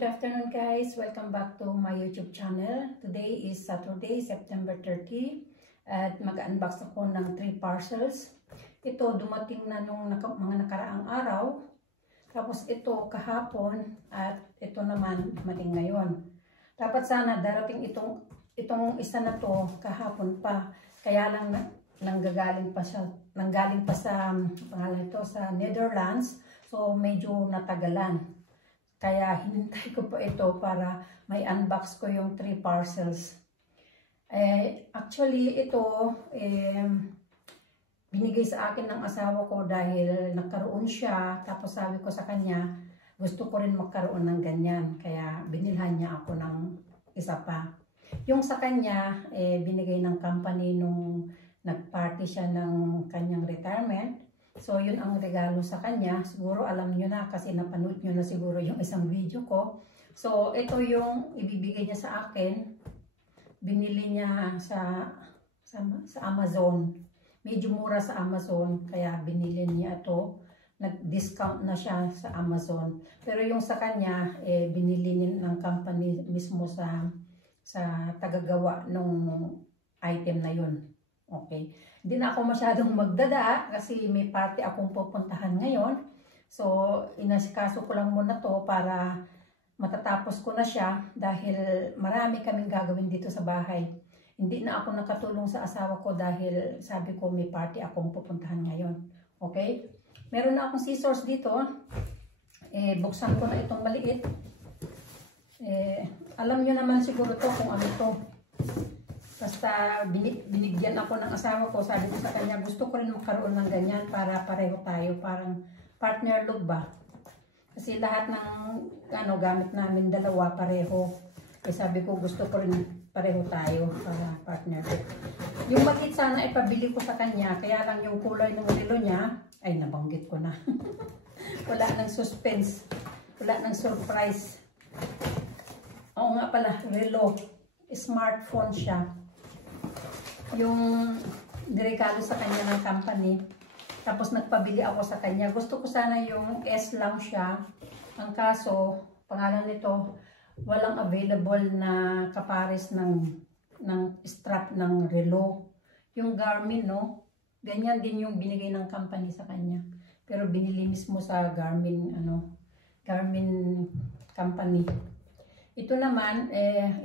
Good afternoon guys, welcome back to my YouTube channel. Today is Saturday, September 30 at mag-unbox ako ng 3 parcels. Ito dumating na nung mga nakaraang araw. Tapos ito kahapon at ito naman dumating ngayon. Dapat sana darating itong isa na to kahapon pa. Kaya lang nanggaling pa sa pangalan ito sa Netherlands. So medyo natagalan. Kaya hinintay ko pa ito para may unbox ko yung 3 parcels. Actually, ito binigay sa akin ng asawa ko dahil nagkaroon siya. Tapos sabi ko sa kanya, gusto ko rin magkaroon ng ganyan. Kaya binilhan niya ako ng isa pa. Yung sa kanya, binigay ng company nung nagparty siya ng kanyang retirement. So, yun ang regalo sa kanya. Siguro alam nyo na kasi napanood nyo na siguro yung isang video ko. So, ito yung ibibigay niya sa akin. Binili niya sa Amazon. Medyo mura sa Amazon. Kaya binili niya ito. Nag-discount na siya sa Amazon. Pero yung sa kanya, binili niya ng company mismo sa tagagawa ng item na yun. Okay. Hindi na ako masyadong magdada kasi may party akong pupuntahan ngayon. So, inasikaso ko lang muna to para matatapos ko na siya dahil marami kaming gagawin dito sa bahay. Hindi na ako nakatulong sa asawa ko dahil sabi ko may party akong pupuntahan ngayon. Okay? Meron na akong scissors dito. Buksan ko na itong maliit. Alam nyo naman siguro to kung ano to. Basta binigyan ako ng asawa ko, sabi ko sa kanya, gusto ko rin magkaroon ng ganyan para pareho tayo, parang partner look ba? Kasi lahat ng gamit namin dalawa pareho. Kaya sabi ko, gusto ko rin pareho tayo para partner look. Yung maliit sana ipabili ko sa kanya, kaya lang yung kulay ng relo niya, ay nabanggit ko na. Wala ng suspense, wala ng surprise. Oo nga pala, relo, smartphone siya. Yung niregalo sa kanya ng company. Tapos nagpabili ako sa kanya. Gusto ko sana yung S lang siya. Ang kaso, pangalan nito, walang available na kapares ng strap ng relo. Yung Garmin, no? Ganyan din yung binigay ng company sa kanya. Pero binili mismo sa Garmin, Garmin company. Ito naman,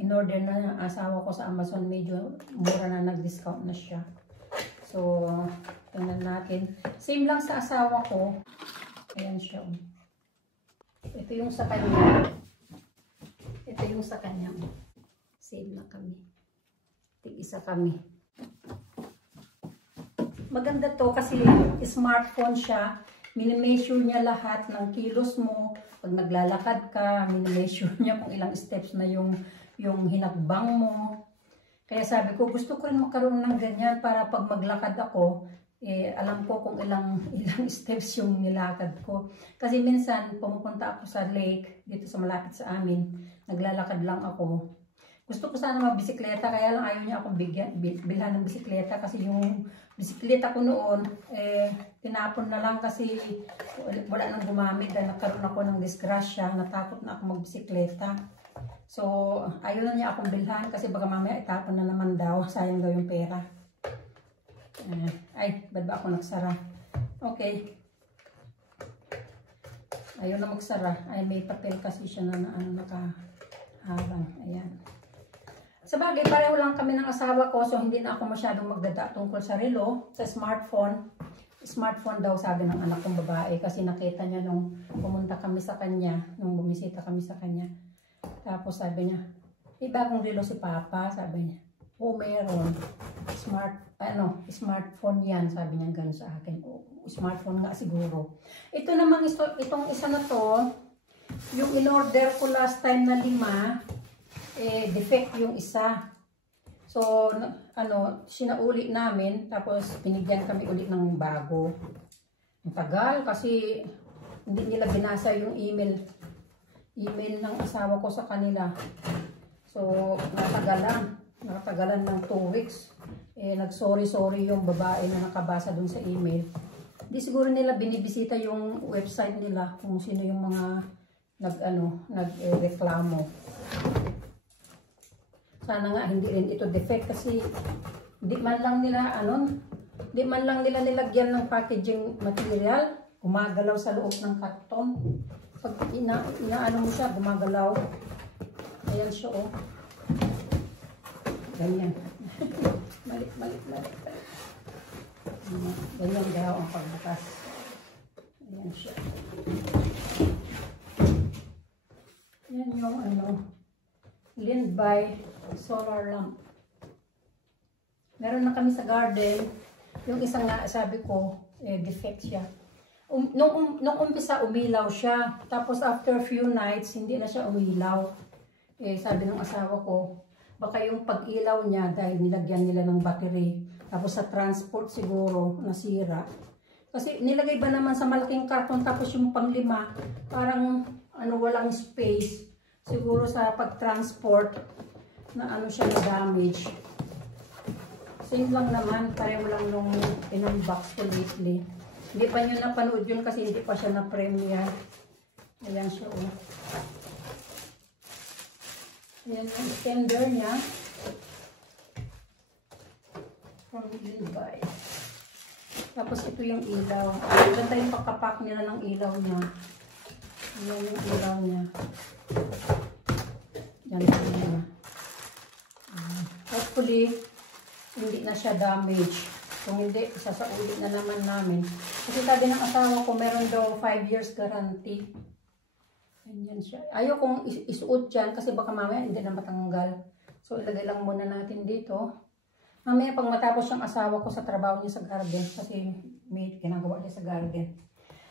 in-order na ng asawa ko sa Amazon. Medyo mura na, nag-discount na siya. So, tingnan natin. Same lang sa asawa ko. Ayan siya. Ito yung sa kanya. Ito yung sa kanya. Same na kami. Tig-isa kami. Maganda to kasi smartphone siya. Minimeasure niya lahat ng kilos mo. Pag naglalakad ka, minimeasure niya kung ilang steps na yung hinakbang mo. Kaya sabi ko, gusto ko rin magkaroon ng ganyan para pag maglakad ako, alam ko kung ilang steps yung nilakad ko. Kasi minsan, pumupunta ako sa lake, dito sa malapit sa amin, naglalakad lang ako. Gusto ko sana magbisikleta, kaya lang ayaw niya akong bilhan ng bisikleta kasi yung bisikleta ko noon, tinapon na lang kasi wala nang gumamit dahil nagkaroon ako ng disgrasya, natakot na ako magbisikleta. So, ayaw na niya akong bilhan kasi baka mamaya itapon na naman daw, sayang daw yung pera. Ay, ba't ba ako nagsara? Okay. Ayaw na magsara. Ay, may papel kasi siya na nakahabang. Ayan. Sa bagay, pareho lang kami ng asawa ko, so hindi na ako masyadong magdada tungkol sa relo, sa smartphone. Smartphone daw sabi ng anak kong babae kasi nakita niya nung pumunta kami sa kanya, nung bumisita kami sa kanya. Tapos sabi niya, may bagong relo si Papa, sabi niya. Oh, meron. Smartphone yan, sabi niya gano'n sa akin. Oh, smartphone nga siguro. Ito namang itong isa na to, yung in-order ko last time na 5, defect yung isa. So, sinauli namin, tapos binigyan kami ulit ng bago. Ang tagal kasi hindi nila binasa yung email ng asawa ko sa kanila. So, natagalan ng 2 weeks. Nag-sorry yung babae na nakabasa dun sa email. Hindi siguro nila binibisita yung website nila kung sino yung mga nagreklamo. Sana nga hindi rin ito defect kasi di man lang nila nilagyan ng packaging material, gumagalaw sa loob ng karton. Pag inaano mo siya, gumagalaw. Ayan siya, oh. Ganyan. Mali. Ganyan daw ang pagbukas. Ayan siya. Yan yung Lindby solar lamp. Meron na kami sa garden. Yung isang nga, sabi ko, defect siya. Nung umpisa, umilaw siya. Tapos after few nights, hindi na siya umilaw. Sabi ng asawa ko, baka yung pag-ilaw niya dahil nilagyan nila ng battery. Tapos sa transport siguro, nasira. Kasi nilagay ba naman sa malaking karton, tapos yung panglima, parang walang space. Siguro sa pag-transport, na siya na damage. Same lang naman, pareho lang nung in-unbox ko lately. Hindi pa nyo napanood yun kasi hindi pa siya na-premiere. Ayan siya, oh. Ayan yung extender niya. From Lindby. Tapos ito yung ilaw. Ganda yung pagkapak nila ng ilaw niya. Ayan yung ilaw niya. Yan niya. Hopefully, hindi na siya damage. Kung hindi, sasauli na naman namin. Kasi sabi ng asawa ko, meron daw 5 years guarantee. Ganyan siya. Ayaw kong isuot dyan kasi baka mamaya hindi na matanggal. So, ilagay lang muna natin dito. Mamaya pag matapos yung asawa ko sa trabaho niya sa garden. Kasi may ginagawa niya sa garden.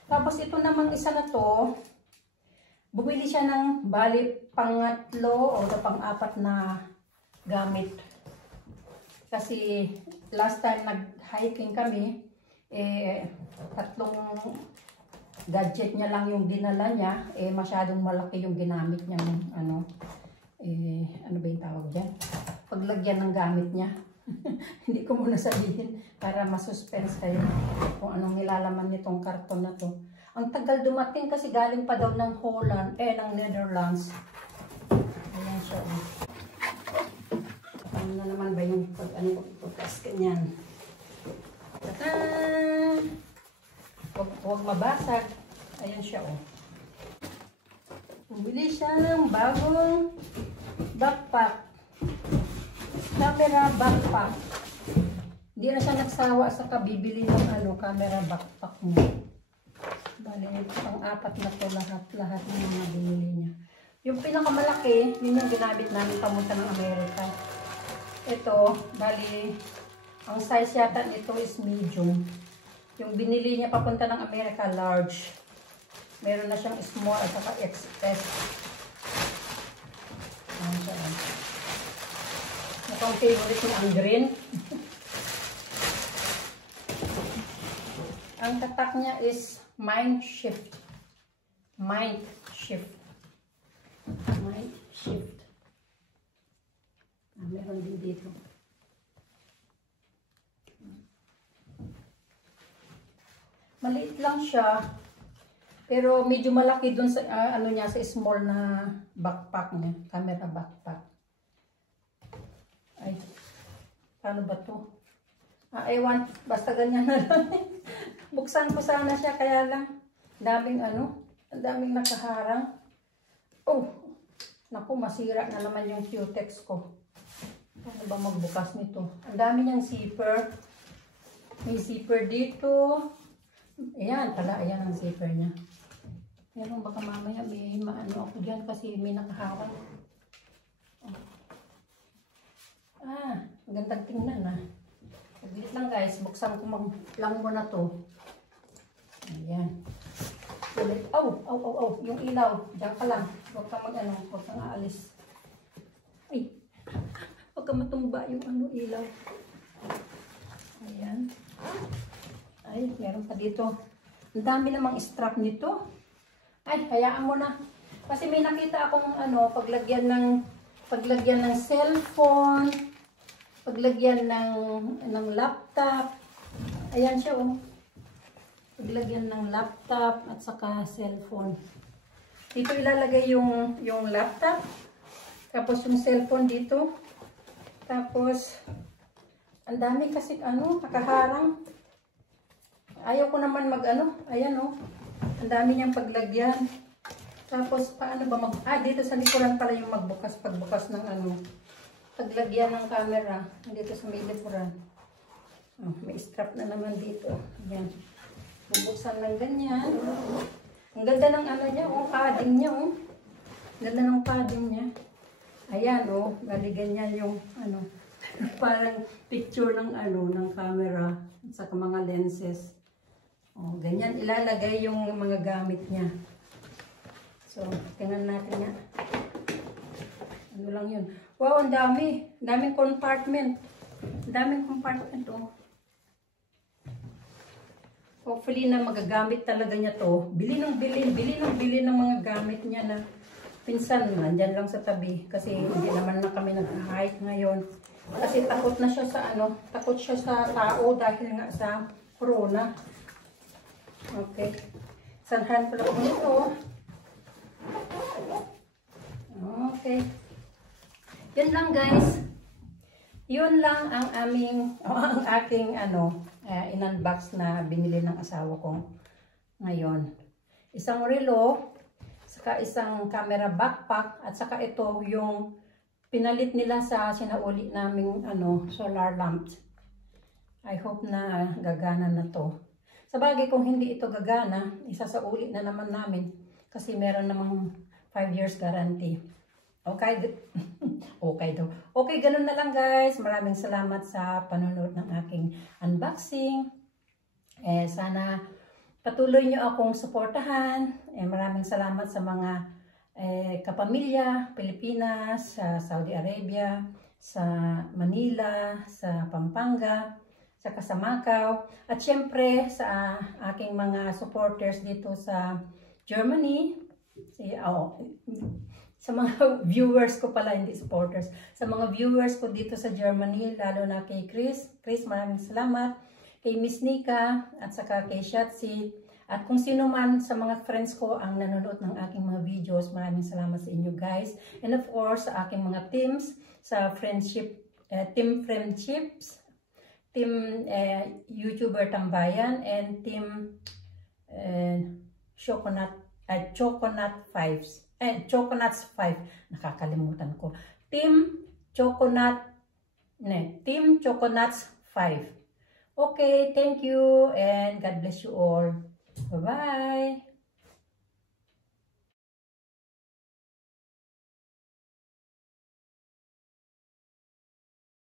Tapos ito namang isa na to, bumili siya ng bali pangatlo o pang-apat na gamit. Kasi last time nag-hiking kami, tatlong gadget niya lang yung dinala niya, masyadong malaki yung ginamit niya ng ano ba yung tawag dyan? Paglagyan ng gamit niya. Hindi ko muna sabihin para masuspense kayo kung anong nilalaman nitong karton na to. Ang tagal dumating kasi galing pa daw ng Holland, ng Netherlands. Ayan siya. Ano na naman ba yung pag-test kanyan? Tataan! Huwag mabasag. Ayan siya, oh. Bumili siya ng bagong backpack. Camera backpack. Hindi na siya nagsawa sa kabibili ng camera backpack niya. Bali, pang-apat na to lahat ng mga binili niya. Yung pinakamalaki, yun yung ginamit namin pamunta ng Amerika. Ito, bali, ang size yata nito is medium. Yung binili niya papunta ng Amerika, large. Meron na siyang small at saka XS. Ayan siya. Mukhang favorite niya ang green. Ang tatak niya is Mind Shift. Mind Shift. Mind Shift. Meron din dito. Maliit lang siya. Pero medyo malaki dun sa niya, sa small na backpack niya, camera backpack. Ay, paano ba to? Ewan, basta ganyan na lang. Buksan ko sana siya, kaya lang daming daming nakaharang. Oh, naku, masira na naman yung Q-Tex ko. Paano ba magbukas nito? Ang dami niyang zipper. May zipper dito. Ayan, ayan ang zipper niya. Pero baka mamaya may maano ako dyan kasi may nakaharang. Magandang tingnan na. Saglit lang guys, buksan ko lang muna to. Ayan. Ulit. Yung ilaw. Diyan ka lang. Huwag ka huwag kang aalis. Ay, huwag ka matumba yung ilaw. Ayan. Ay, meron pa dito. Ang dami namang strap nito. Ay, hayaan mo na. Kasi may nakita akong paglagyan ng cellphone, paglagyan ng laptop. Ayan siya, oh. Paglagyan ng laptop at saka cellphone. Dito ilalagay yung laptop. Tapos yung cellphone dito. Tapos, ang dami kasi nakaharang. Ayaw ko naman ayan ang dami niyang paglagyan. Tapos, paano ba dito sa likuran pala yung pagbukas ng paglagyan ng camera. Dito sa may likuran. May strap na naman dito. Ayan. Bubuksan lang ganyan. Ang ganda ng niya, padding niya, Ganda ng padding niya. Ayan, naligan niya yung, parang picture ng, ng camera at saka mga lenses. Ganyan ilalagay yung mga gamit niya. So, tingnan natin nga. Ano lang yun. Wow, ang dami. Daming compartment. Daming compartment, Hopefully na magagamit talaga niya to. Bili ng bili ng mga gamit niya na pinsan nandyan lang sa tabi. Kasi hindi naman na kami nag-hike ngayon. Kasi takot na siya sa takot siya sa tao dahil nga sa corona. Okay. Sanhan pala ko nito. Okay. Yun lang guys. Yun lang ang aking in-unbox na binili ng asawa ko ngayon. Isang relo, saka isang camera backpack, at saka ito yung pinalit nila sa sinauli naming solar lamps. I hope na gagana na to. Sa bagay, kung hindi ito gagana, isasauli na naman namin kasi meron namang 5 years guarantee. Okay, okay daw. Okay, ganun na lang guys. Maraming salamat sa panonood ng aking unboxing. Sana patuloy nyo akong suportahan. Maraming salamat sa mga kapamilya, Pilipinas, sa Saudi Arabia, sa Manila, sa Pampanga, sa Macau, at syempre sa aking mga supporters dito sa Germany. Sa mga viewers ko pala, hindi supporters. Sa mga viewers ko dito sa Germany, lalo na kay Chris. Chris, maraming salamat. Kay Miss Nika, at saka kay Shatsi. At kung sino man sa mga friends ko ang nanonood ng aking mga videos, maraming salamat sa inyo guys. And of course, sa aking mga teams, sa friendship, team friendships, team YouTuber Tambayan, and team Choconuts 5. Nakakalimutan ko. Team Choconuts 5. Okay, thank you and God bless you all. Bye-bye.